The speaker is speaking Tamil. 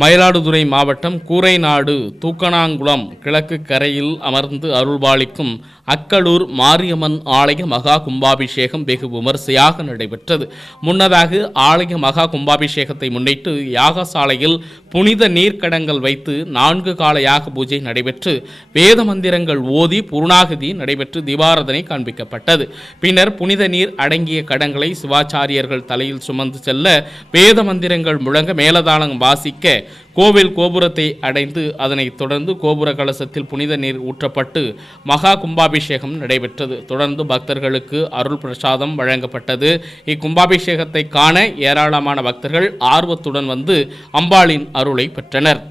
மயிலாடுதுறை மாவட்டம் கூரைநாடு தூக்கணாங்குளம் கிழக்கு கரையில் அமர்ந்து அருள்பாலிக்கும் அக்களூர் மாரியம்மன் ஆலய மகா கும்பாபிஷேகம் வெகு விமரிசையாக நடைபெற்றது. முன்னதாக ஆலய மகா கும்பாபிஷேகத்தை முன்னிட்டு யாகசாலையில் புனித நீர்க்கடங்கள் வைத்து 4 கால யாக பூஜை நடைபெற்று வேத மந்திரங்கள் ஓதி பூர்ணாகதி நடைபெற்று தீபாராதனை காண்பிக்கப்பட்டது. பின்னர் புனித நீர் அடங்கிய கடங்களை சிவாச்சாரியர்கள் தலையில் சுமந்து செல்ல வேத மந்திரங்கள் முழங்க மேலதாளம் வாசிக்க கோவில் கோபுரத்தை அடைந்து அதனைத் தொடர்ந்து கோபுர கலசத்தில் புனித நீர் ஊற்றப்பட்டு மகா கும்பாபிஷேகம் நடைபெற்றது. தொடர்ந்து பக்தர்களுக்கு அருள் பிரசாதம் வழங்கப்பட்டது. இக்கும்பாபிஷேகத்தை காண ஏராளமான பக்தர்கள் ஆர்வத்துடன் வந்து அம்பாளின் அருளை பெற்றனர்.